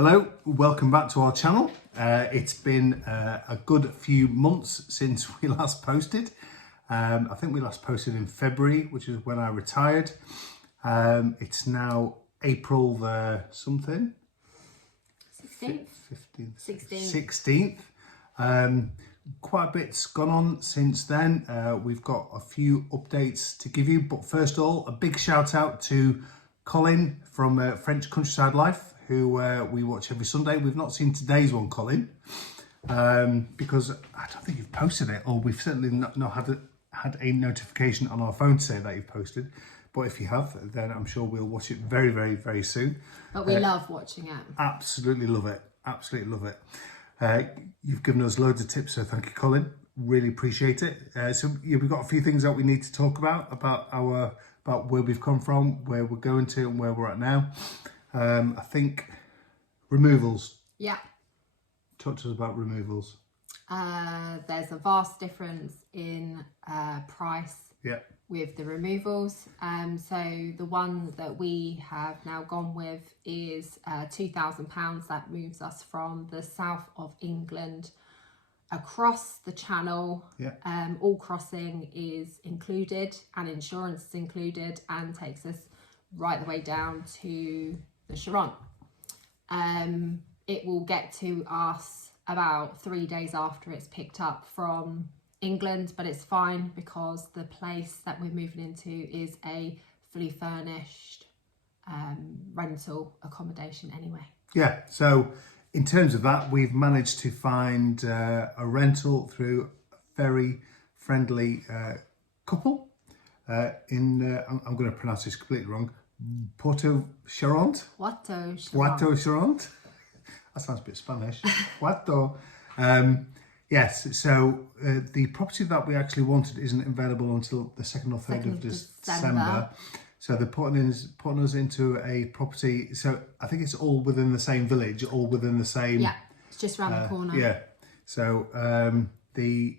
Hello, welcome back to our channel. It's been a good few months since we last posted. I think we last posted in February, which is when I retired. It's now April the something? 16th? 15th. 16th. Quite a bit's gone on since then. We've got a few updates to give you, but first of all, a big shout out to Colin from French Countryside Life, who we watch every Sunday. We've not seen today's one, Colin, because I don't think you've posted it, or we've certainly not had a notification on our phone to say that you've posted. But if you have, then I'm sure we'll watch it very, very, very soon. But we love watching it. Absolutely love it. Absolutely love it. You've given us loads of tips, so thank you, Colin. Really appreciate it. So yeah, we've got a few things that we need to talk about where we've come from, where we're going to, and where we're at now. I think removals. Yeah. Talk to us about removals. There's a vast difference in price with the removals. So the one that we have now gone with is £2,000. That moves us from the south of England across the channel. All crossing is included and insurance is included, and takes us right the way down to the Charente. It will get to us about 3 days after it's picked up from England, but it's fine because the place that we're moving into is a fully furnished rental accommodation anyway. Yeah, so in terms of that, we've managed to find a rental through a very friendly couple in, I'm going to pronounce this completely wrong, Charente? Charente. That sounds a bit Spanish. Yes, so the property that we actually wanted isn't available until the 2nd or 3rd of December. So they're putting us into a property. So I think it's all within the same village, all within the same. Yeah, it's just around the corner. Yeah. So the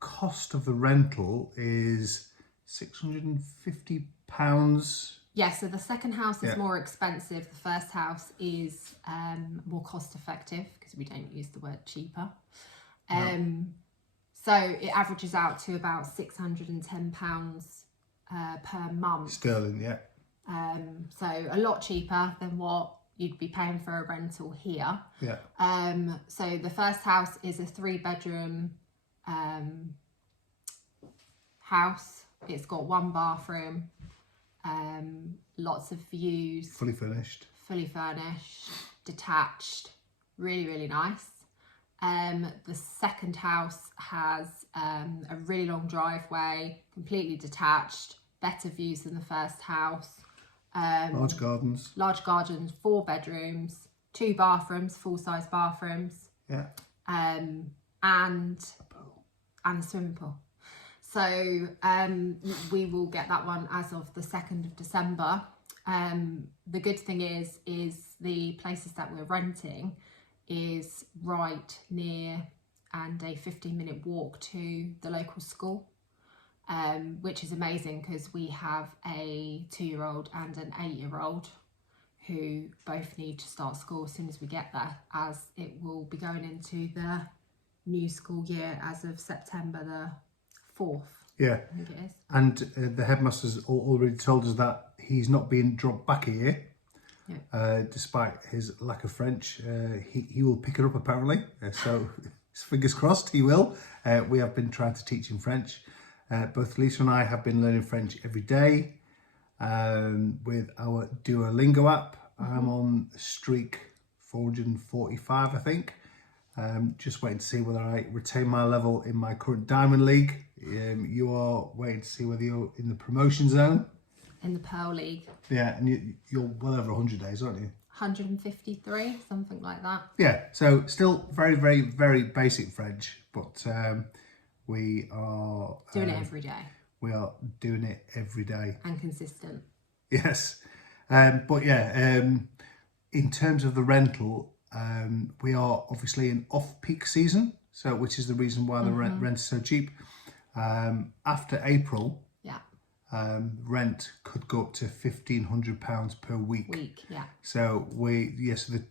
cost of the rental is £650. Yeah, so the second house is more expensive. The first house is more cost effective because we don't use the word cheaper. So it averages out to about £610 per month. Sterling, yeah. So a lot cheaper than what you'd be paying for a rental here. Yeah. So the first house is a 3-bedroom house. It's got 1 bathroom. Lots of views, fully furnished, detached, really nice. The second house has a really long driveway, completely detached, better views than the first house. Large gardens, 4 bedrooms, 2 bathrooms, full-size bathrooms. Yeah. And a swimming pool. So we will get that one as of the 2nd of December. The good thing is the places that we're renting is right near and a 15-minute walk to the local school, which is amazing because we have a 2-year-old and an 8-year-old who both need to start school as soon as we get there, as it will be going into the new school year as of September the 4th. Yeah, I think it is. And the headmaster's already told us that he's not being dropped back a year, despite his lack of French. He will pick it up apparently, so fingers crossed he will. We have been trying to teach him French. Both Lisa and I have been learning French every day with our Duolingo app. I'm on streak 445, I think. Just waiting to see whether I retain my level in my current Diamond League. You are waiting to see whether you're in the promotion zone. In the Pearl League. Yeah, and you're well over 100 days, aren't you? 153, something like that. Yeah, so still very, very, very basic French, but we are... Doing it every day. We are doing it every day. And consistent. Yes. But yeah, in terms of the rental... we are obviously in off-peak season, so which is the reason why the rent is so cheap. After April, rent could go up to £1,500 per week. Yeah. So the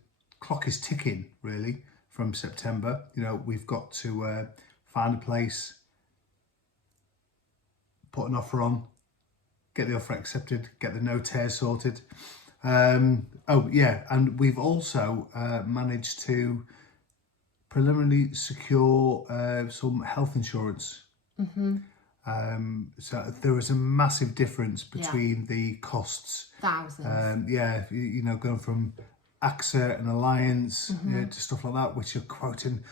clock is ticking really from September. You know, we've got to find a place, put an offer on, get the offer accepted, get the notaire sorted. Oh yeah, and we've also managed to preliminarily secure some health insurance. So there is a massive difference between the costs. Thousands. Yeah, you know, going from AXA and Alliance to stuff like that, which are quoting,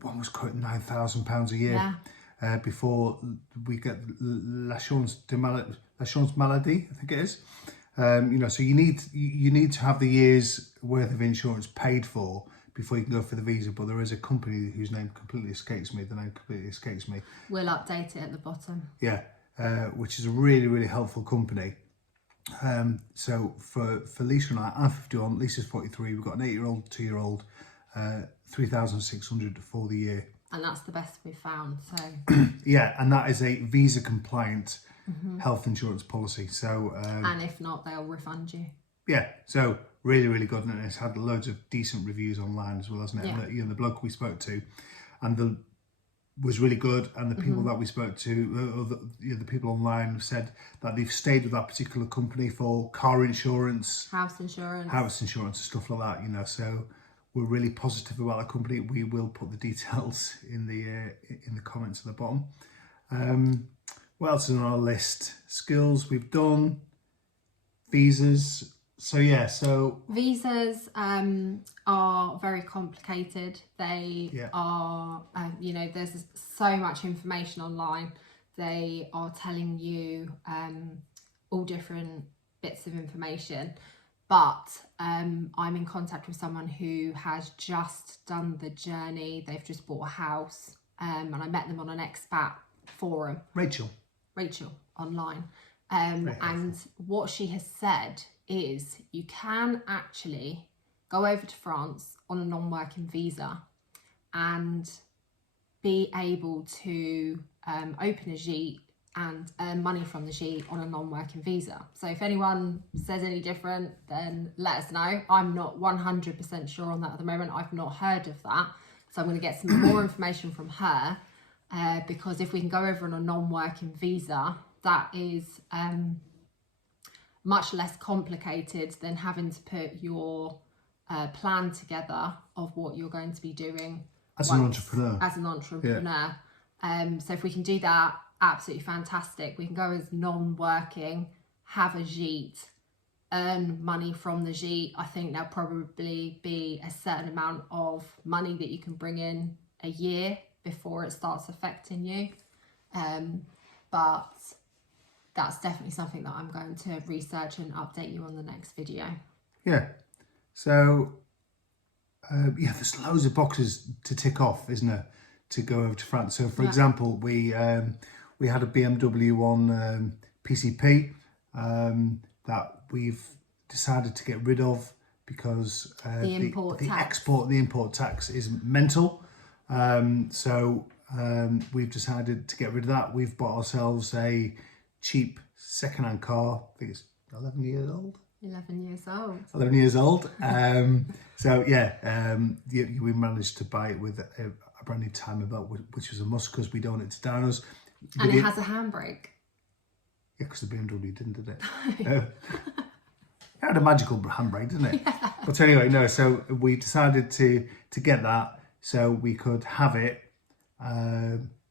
one was quoting £9,000 a year before we get l'assurance maladie, I think it is. You know, so you need to have the year's worth of insurance paid for before you can go for the visa. But there is a company whose name completely escapes me. The name completely escapes me. We'll update it at the bottom. Yeah, which is a really, really helpful company. So for Lisa and I'm 51, Lisa's 43, we've got an 8-year-old, 2-year-old, 3,600 for the year. And that's the best we've found, so. Yeah, and that is a visa compliant health insurance policy. So and if not, they'll refund you. Yeah, so really, really good, and it's had loads of decent reviews online as well, hasn't it? Yeah. And the bloke we spoke to, and was really good, and the people that we spoke to, the people online said that they've stayed with that particular company for car insurance, house insurance, and stuff like that. You know, so we're really positive about the company. We will put the details in the comments at the bottom. What else is on our list? Skills we've done, visas. So yeah, visas are very complicated. They are, you know, there's so much information online. They are telling you all different bits of information. But I'm in contact with someone who has just done the journey. They've just bought a house, and I met them on an expat forum. Rachel online. And what she has said is you can actually go over to France on a non-working visa and be able to open a gîte and earn money from the gîte on a non-working visa. So if anyone says any different, then let us know. I'm not 100% sure on that at the moment. I've not heard of that. So I'm going to get some more information from her, because if we can go over on a non-working visa, that is much less complicated than having to put your plan together of what you're going to be doing as an entrepreneur. Yeah. So if we can do that, absolutely fantastic. We can go as non-working, have a gîte, earn money from the gîte. I think there'll probably be a certain amount of money that you can bring in a year before it starts affecting you. But that's definitely something that I'm going to research and update you on the next video. Yeah. So, there's loads of boxes to tick off, isn't there, to go over to France. So, for example, we had a BMW on PCP that we've decided to get rid of because the import tax is mental. So we've decided to get rid of that. We've bought ourselves a cheap second-hand car. I think it's 11 years old. 11 years old. 11 years old. So yeah, we managed to buy it with a brand new timer belt, which was a must because we don't want it to down us. And it has a handbrake. Yeah, because the BMW didn't, did it? It had a magical handbrake, didn't it? Yeah. But anyway, no. So we decided to get that so we could have it,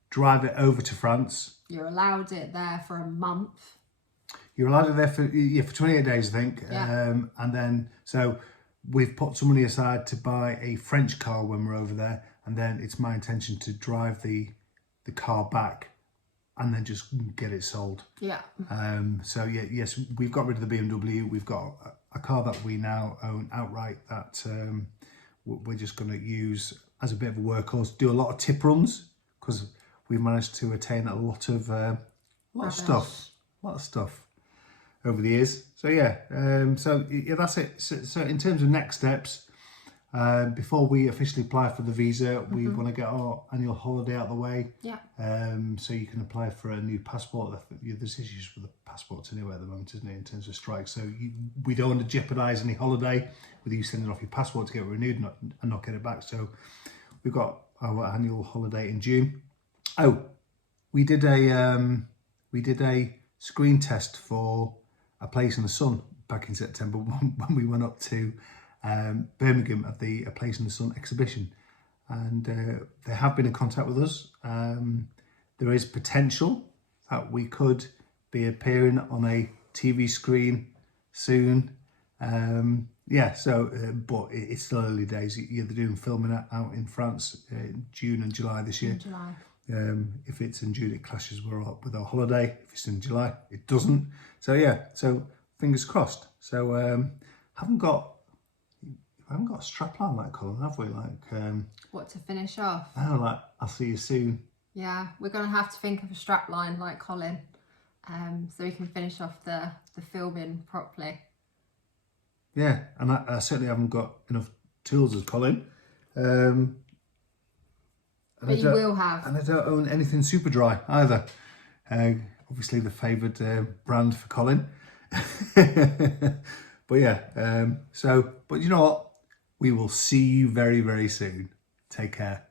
drive it over to France. You're allowed it there for a month. You're allowed it there for 28 days, I think. Yeah. And then, so we've put some money aside to buy a French car when we're over there. And then it's my intention to drive the car back and then just get it sold. Yeah. So yeah, yes, we've got rid of the BMW. We've got a car that we now own outright that we're just going to use as a bit of a workhorse. Do a lot of tip runs because we've managed to attain a lot of stuff over the years. So yeah, so yeah, that's it. So in terms of next steps, Before we officially apply for the visa, we want to get our annual holiday out of the way. Yeah. So you can apply for a new passport. There's issues with the passports anyway at the moment, isn't it, in terms of strikes. So we don't want to jeopardise any holiday with you sending off your passport to get renewed and not get it back. So we've got our annual holiday in June. Oh, we did a screen test for A Place in the Sun back in September when we went up to Birmingham at the A Place in the Sun exhibition, and they have been in contact with us. There is potential that we could be appearing on a TV screen soon. But it's still early days. They're doing filming out in France June and July this year. July. If it's in June, it clashes with our holiday. If it's in July, it doesn't. So fingers crossed. So haven't got a strapline like Colin, have we? What to finish off? I'll see you soon. Yeah, we're gonna have to think of a strapline like Colin, so we can finish off the filming properly. Yeah, and I certainly haven't got enough tools as Colin. But you will have. And I don't own anything super dry either. Obviously the favoured brand for Colin. But yeah, but you know what? We will see you very, very soon. Take care.